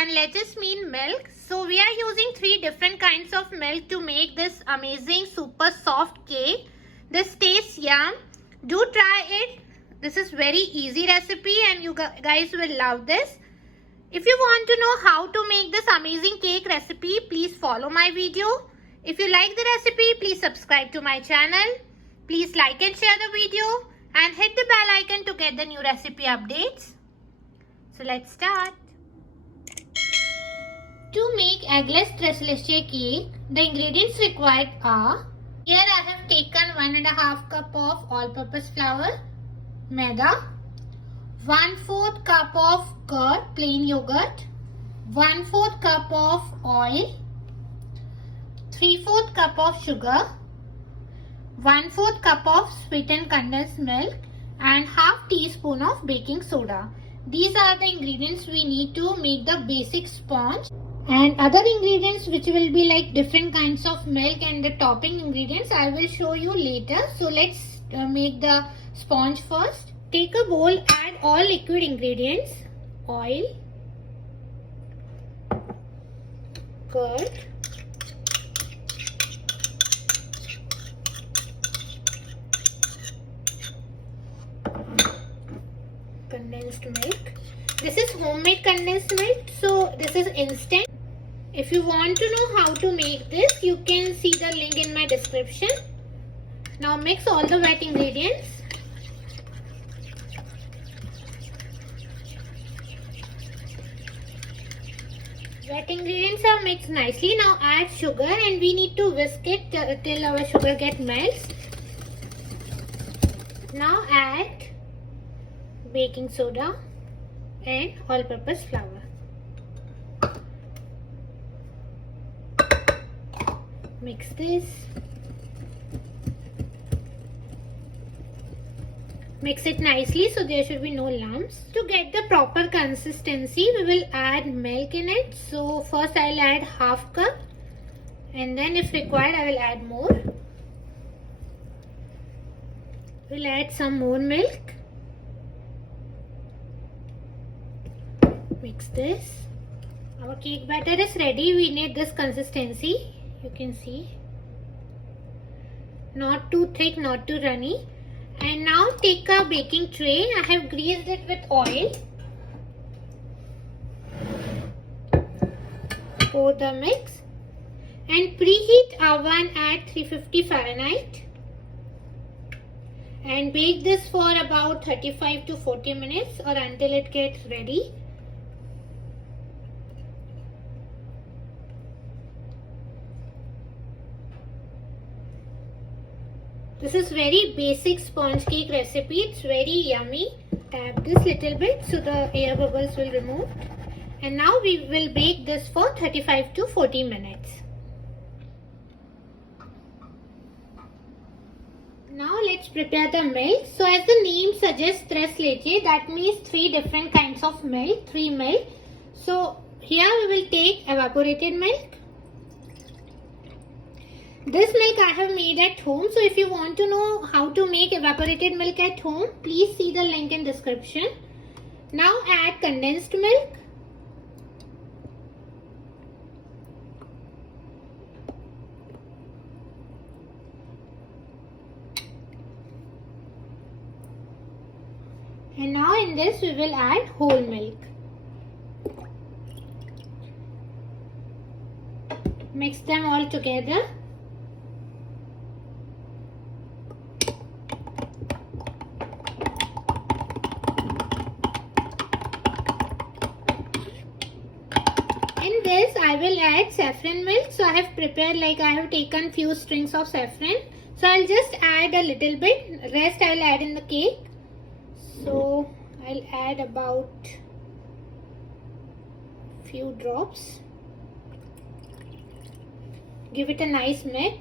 and lettuce mean milk. So we are using 3 different kinds of milk to make this amazing super soft cake. This tastes yum. Do try it. This is very easy recipe and you guys will love this. If you want to know how to make this amazing cake recipe, please follow my video. If you like the recipe, please subscribe to my channel. Please like and share the video and hit the bell icon to get the new recipe updates. So let's start. To make eggless tres leche cake, the ingredients required are: here I have taken 1.5 cup of all-purpose flour, maida, 1/4 cup of curd, plain yogurt, 1/4 cup of oil, 3/4 cup of sugar, 1/4 cup of sweetened condensed milk, and half teaspoon of baking soda. These are the ingredients we need to make the basic sponge. And other ingredients which will be like different kinds of milk and the topping ingredients I will show you later. So let's make the sponge first. Take a bowl, add all liquid ingredients, oil, curd, condensed milk. This is homemade condensed milk, so this is instant. If you want to know how to make this, you can see the link in my description. Now mix all the wet ingredients. Wet ingredients are mixed nicely. Now add sugar and we need to whisk it till our sugar gets melts. Now add baking soda and all-purpose flour. Mix this. Mix it nicely so there should be no lumps. To get the proper consistency, we will add milk in it. So first I will add half cup and then if required I will add more. We will add some more milk. Mix this. Our cake batter is ready. We need this consistency. You can see. Not too thick, not too runny. And now take a baking tray. I have greased it with oil. Pour the mix. And preheat oven at 350 Fahrenheit. And bake this for about 35 to 40 minutes or until it gets ready. This is very basic sponge cake recipe. It's very yummy. Tap this little bit so the air bubbles will remove. And now we will bake this for 35 to 40 minutes. Now let's prepare the milk. So as the name suggests, tres leche, that means 3 different kinds of milk, 3 milk. So here we will take evaporated milk. This milk I have made at home. So if you want to know how to make evaporated milk at home, please see the link in description. Now add condensed milk. And now in this we will add whole milk. Mix them all together. In this I will add saffron milk. So I have prepared, like I have taken few strings of saffron. So I'll just add a little bit. Rest I will add in the cake. So I'll add about few drops. Give it a nice mix.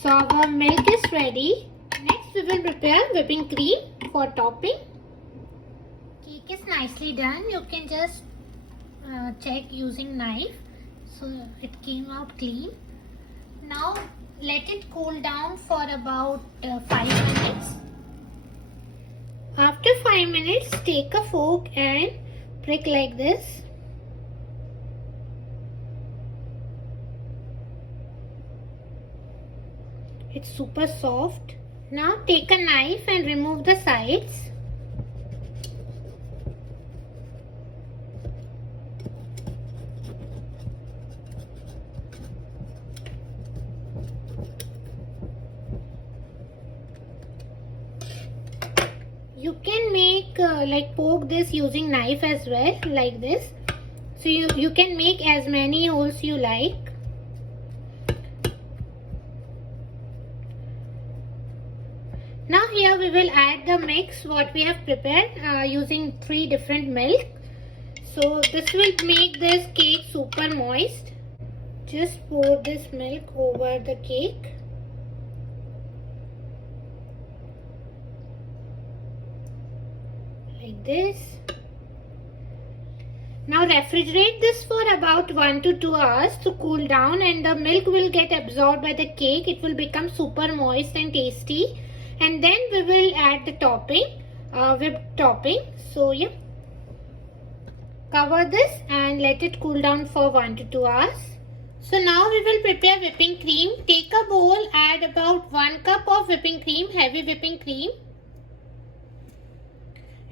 So our milk is ready. Next we will prepare whipping cream for topping. Cake is nicely done. You can just check using knife. So it came out clean. Now let it cool down for about 5 minutes. 5 minutes, take a fork and prick like this. It's super soft. Now take a knife and remove the sides. You can make like poke this using knife as well, like this. So you can make as many holes you like. Now here we will add the mix what we have prepared using 3 different milk. So this will make this cake super moist. Just pour this milk over the cake. Like this. Now refrigerate this for about 1 to 2 hours to cool down, and the milk will get absorbed by the cake. It will become super moist and tasty. And then we will add the topping, whipped topping. So yeah, cover this and let it cool down for 1 to 2 hours. So now we will prepare whipping cream. Take a bowl, add about 1 cup of whipping cream, heavy whipping cream.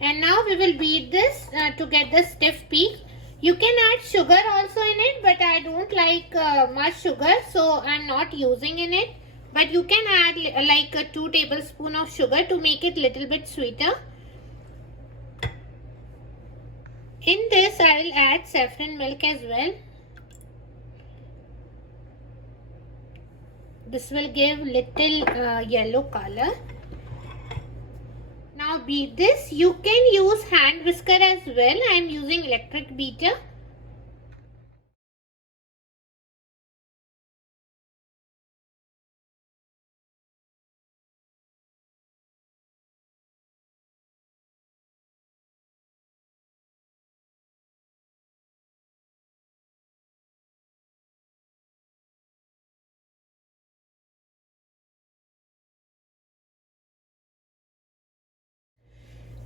And now we will beat this to get the stiff peak. You can add sugar also in it, but I don't like much sugar, so I'm not using in it. But you can add like 2 tablespoons of sugar to make it little bit sweeter. In this I will add saffron milk as well. This will give little yellow color. Now beat this. You can use hand whisker as well. I am using electric beater.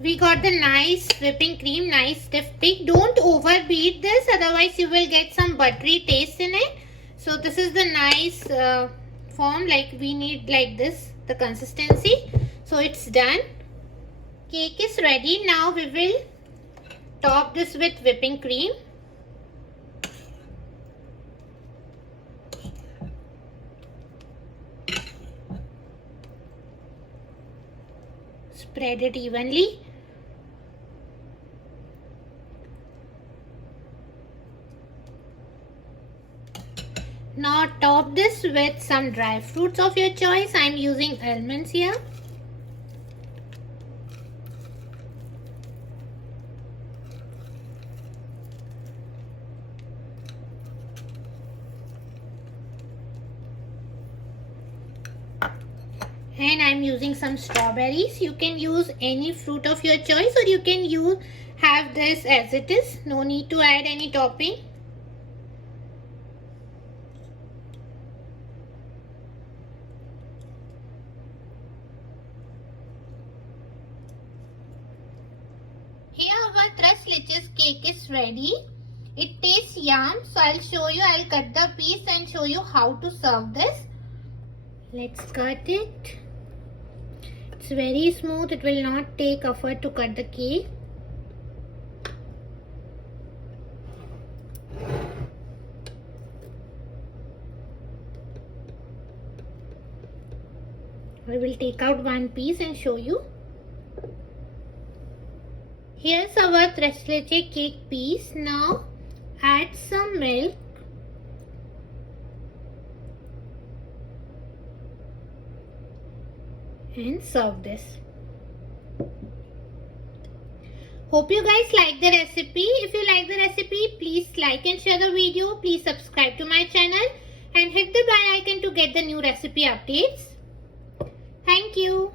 We got the nice whipping cream, nice stiff peak. Don't overbeat this, otherwise you will get some buttery taste in it. So this is the nice form, like we need like this, the consistency. So it's done. Cake is ready. Now we will top this with whipping cream. Spread it evenly. Now top this with some dry fruits of your choice. I am using almonds here. And I am using some strawberries. You can use any fruit of your choice, or you can have this as it is. No need to add any topping. Here our tres leches cake is ready. It tastes yum. So I'll show you. I'll cut the piece and show you how to serve this. Let's cut it. It's very smooth. It will not take effort to cut the cake. I will take out one piece and show you. Here's our tres leche cake piece. Now add some milk. And serve this. Hope you guys like the recipe. If you like the recipe, please like and share the video. Please subscribe to my channel and hit the bell icon to get the new recipe updates. Thank you.